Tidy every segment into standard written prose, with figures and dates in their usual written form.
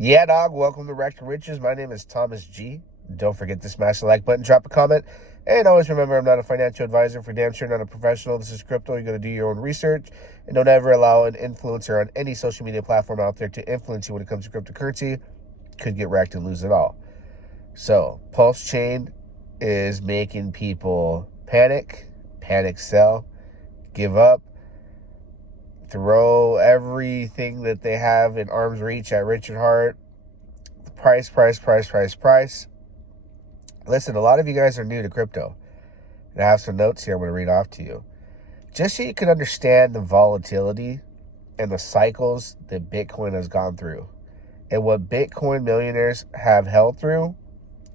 Yeah, dog. Welcome to Wreck to Riches. My name is Thomas G. Don't forget to smash the like button, drop a comment, and always remember I'm not a financial advisor, for damn sure not a professional. This is crypto. You're going to do your own research, and don't ever allow an influencer on any social media platform out there to influence you when it comes to cryptocurrency. Could get wrecked and lose it all. So, Pulsechain is making people panic sell, give up, throw everything that they have in arm's reach at Richard Hart. Price. Listen, a lot of you guys are new to crypto. And I have some notes here I'm going to read off to you. Just so you can understand the volatility and the cycles that Bitcoin has gone through, and what Bitcoin millionaires have held through,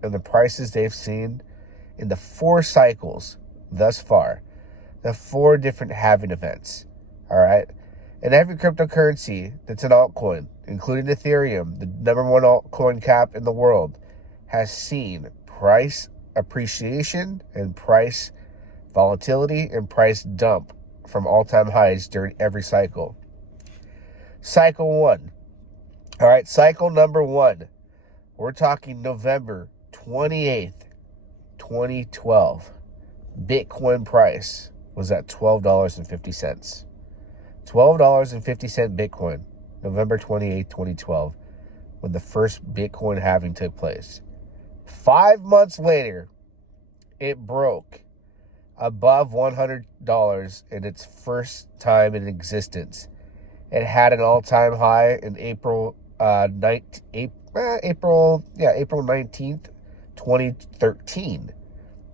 and the prices they've seen in the 4 cycles thus far, the 4 different halving events. All right. And every cryptocurrency that's an altcoin, including Ethereum, the number 1 altcoin cap in the world, has seen price appreciation and price volatility and price dump from all-time highs during every cycle. Cycle 1. All right, cycle number 1. We're talking November 28th, 2012. Bitcoin price was at $12.50. $12.50 Bitcoin, November 28th, 2012, when the first Bitcoin halving took place. 5 months later, it broke above $100 in its first time in existence. It had an all-time high in April 19th, 2013.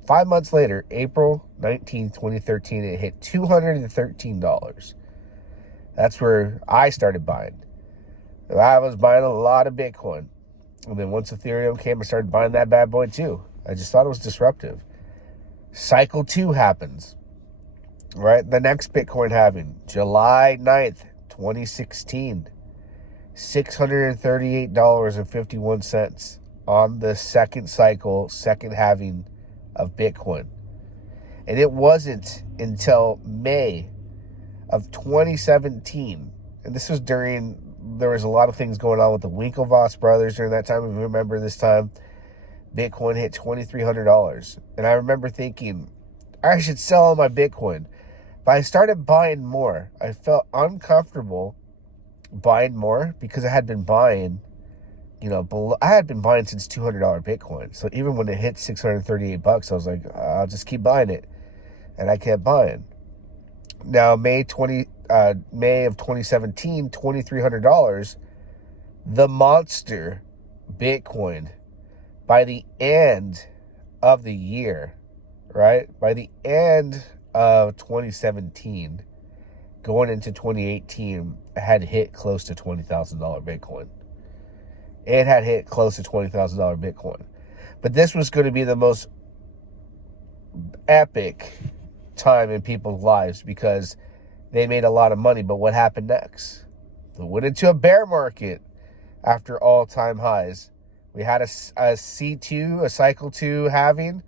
5 months later, April 19th, 2013, it hit $213. That's where I started buying. I was buying a lot of Bitcoin. And then once Ethereum came, I started buying that bad boy too. I just thought it was disruptive. Cycle 2 happens. Right? The next Bitcoin halving, July 9th, 2016. $638.51 on the second cycle, second halving of Bitcoin. And it wasn't until May of 2017, and this was during, there was a lot of things going on with the Winklevoss brothers during that time. If you remember this time, Bitcoin hit $2,300. And I remember thinking, I should sell all my Bitcoin. But I started buying more. I felt uncomfortable buying more because I had been buying, I had been buying since $200 Bitcoin. So even when it hit $638, I was like, I'll just keep buying it. And I kept buying. Now, May of 2017, $2,300, the monster Bitcoin, by the end of the year, right? By the end of 2017, going into 2018, had hit close to $20,000 Bitcoin. It had hit close to $20,000 Bitcoin. But this was going to be the most epic time in people's lives because they made a lot of money. But what happened next? They went into a bear market after all-time highs. We had a C2, a cycle 2 halving,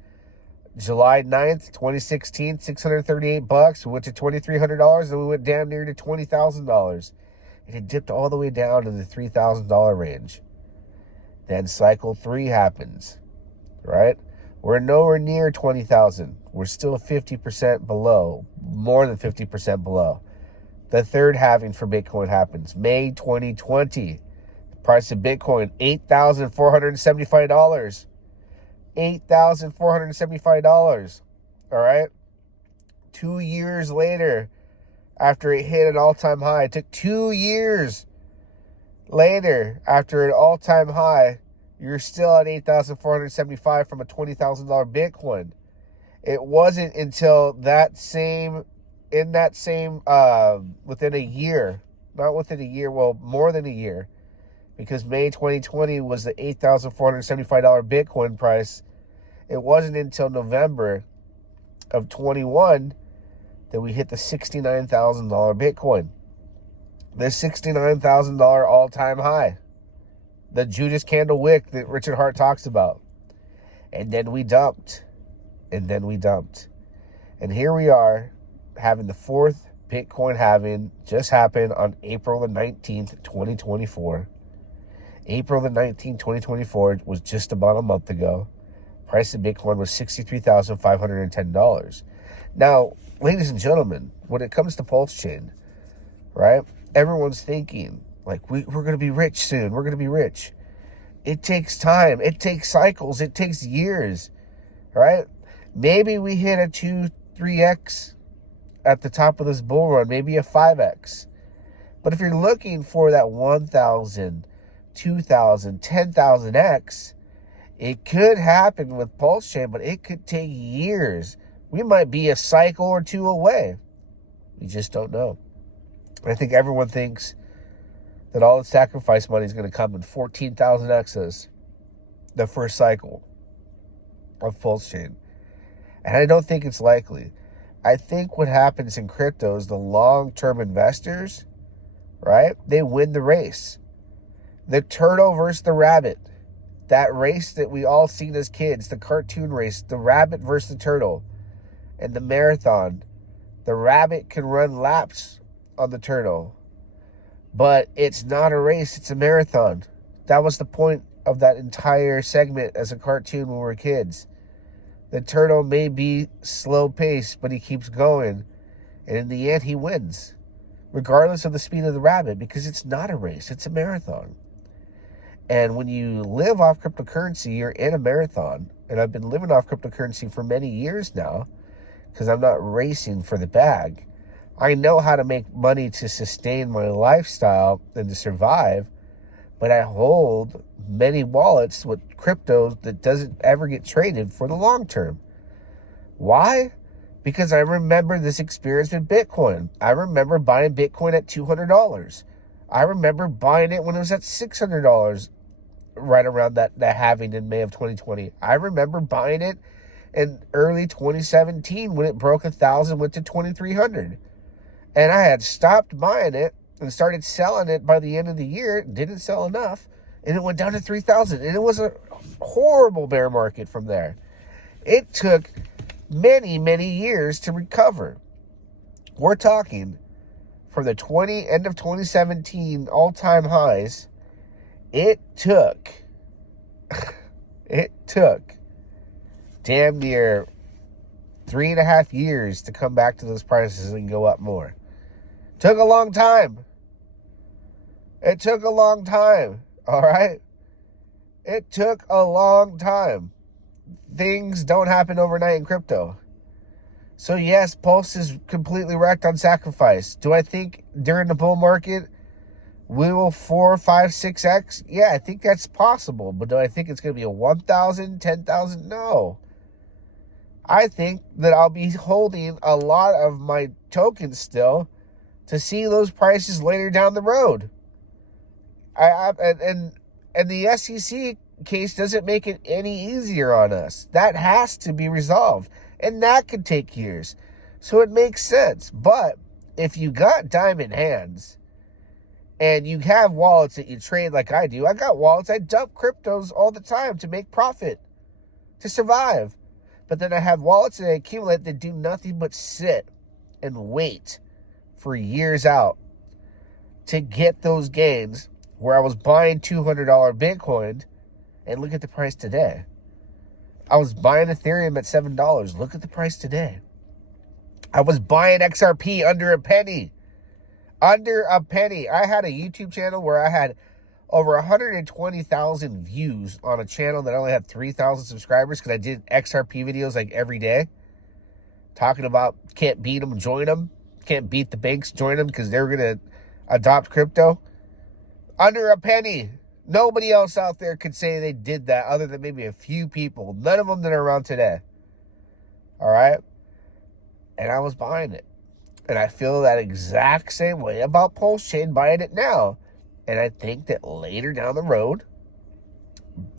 July 9th, 2016, $638. We went to $2,300, and we went down near to $20,000. And it dipped all the way down to the $3,000 range. Then cycle 3 happens, right? We're nowhere near 20,000. We're still 50% below, more than 50% below. The third halving for Bitcoin happens, May 2020. The price of Bitcoin, $8,475. $8,475. All right? 2 years later, after it hit an all-time high, it took 2 years later, after an all-time high, you're still at $8,475 from a $20,000 Bitcoin. It wasn't until within a year, not within a year, well, more than a year, because May 2020 was the $8,475 Bitcoin price. It wasn't until November of 21 that we hit the $69,000 Bitcoin. The $69,000 all-time high. The Judas candle wick that Richard Hart talks about. And then we dumped. And here we are having the 4th Bitcoin halving just happened on April the 19th, 2024. April the 19th, 2024 was just about a month ago. Price of Bitcoin was $63,510. Now, ladies and gentlemen, when it comes to Pulsechain, right, everyone's thinking, like, we're going to be rich soon. We're going to be rich. It takes time. It takes cycles. It takes years, right? Maybe we hit a 2-3x at the top of this bull run, maybe a 5x. But if you're looking for that 1,000, 2,000, 10,000x, it could happen with Pulsechain, but it could take years. We might be a cycle or two away. We just don't know. I think everyone thinks that all the sacrifice money is going to come in 14,000x's the first cycle of Pulsechain. And I don't think it's likely. I think what happens in crypto is the long-term investors, right, they win the race. The turtle versus the rabbit. That race that we all seen as kids, the cartoon race, the rabbit versus the turtle. And the marathon, the rabbit can run laps on the turtle. But it's not a race, it's a marathon. That was the point of that entire segment as a cartoon when we were kids. The turtle may be slow paced, but he keeps going. And in the end, he wins. Regardless of the speed of the rabbit, because it's not a race, it's a marathon. And when you live off cryptocurrency, you're in a marathon. And I've been living off cryptocurrency for many years now, because I'm not racing for the bag. I know how to make money to sustain my lifestyle and to survive, but I hold many wallets with cryptos that doesn't ever get traded for the long term. Why? Because I remember this experience with Bitcoin. I remember buying Bitcoin at $200. I remember buying it when it was at $600, right around that halving in May of 2020. I remember buying it in early 2017 when it broke 1,000, went to 2,300. And I had stopped buying it and started selling it by the end of the year. It didn't sell enough, and it went down to 3,000. And it was a horrible bear market from there. It took many, many years to recover. We're talking from the end of 2017 all-time highs. It took damn near 3.5 years to come back to those prices and go up more. Took a long time. It took a long time, all right? It took a long time. Things don't happen overnight in crypto. So yes, Pulse is completely wrecked on sacrifice. Do I think during the bull market we will 4, 5, 6x? Yeah, I think that's possible. But do I think it's going to be a 1,000, 10,000? No. I think that I'll be holding a lot of my tokens still to see those prices later down the road. And the SEC case doesn't make it any easier on us. That has to be resolved, and that could take years. So it makes sense. But if you got diamond hands and you have wallets that you trade like I do, I got wallets, I dump cryptos all the time to make profit, to survive. But then I have wallets that I accumulate that do nothing but sit and wait for years out to get those gains, where I was buying $200 Bitcoin, and look at the price today. I was buying Ethereum at $7. Look at the price today. I was buying XRP under a penny. Under a penny. I had a YouTube channel where I had over 120,000 views on a channel that only had 3,000 subscribers, because I did XRP videos like every day, talking about can't beat them, join them. Can't beat the banks, join them, because they're going to adopt crypto. Under a penny. Nobody else out there could say they did that, other than maybe a few people. None of them that are around today. All right? And I was buying it. And I feel that exact same way about Pulsechain, buying it now. And I think that later down the road,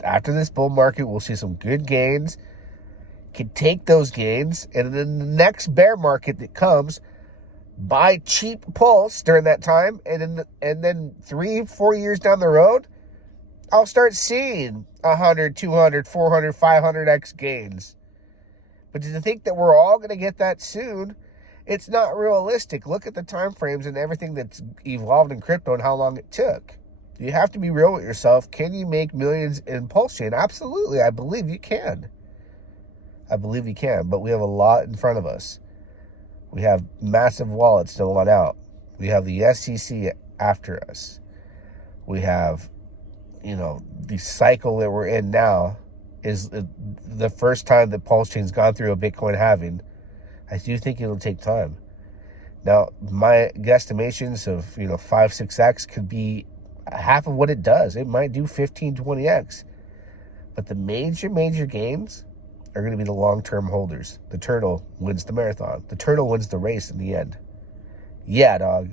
after this bull market, we'll see some good gains. Can take those gains, and then the next bear market that comes, buy cheap Pulse during that time, and then 3-4 years down the road, I'll start seeing 100, 200, 400, 500x gains. But to think that we're all going to get that soon, it's not realistic. Look at the time frames and everything that's evolved in crypto and how long it took. You have to be real with yourself. Can you make millions in Pulsechain? Absolutely. I believe you can. I believe you can, but we have a lot in front of us. We have massive wallets to want out. We have the SEC after us. We have, the cycle that we're in now is the first time that Pulsechain's gone through a Bitcoin halving. I do think it'll take time. Now, my guesstimations of, 5-6x could be half of what it does. It might do 15-20x. But the major gains are going to be the long-term holders. The turtle wins the marathon. The turtle wins the race in the end. Yeah, dog.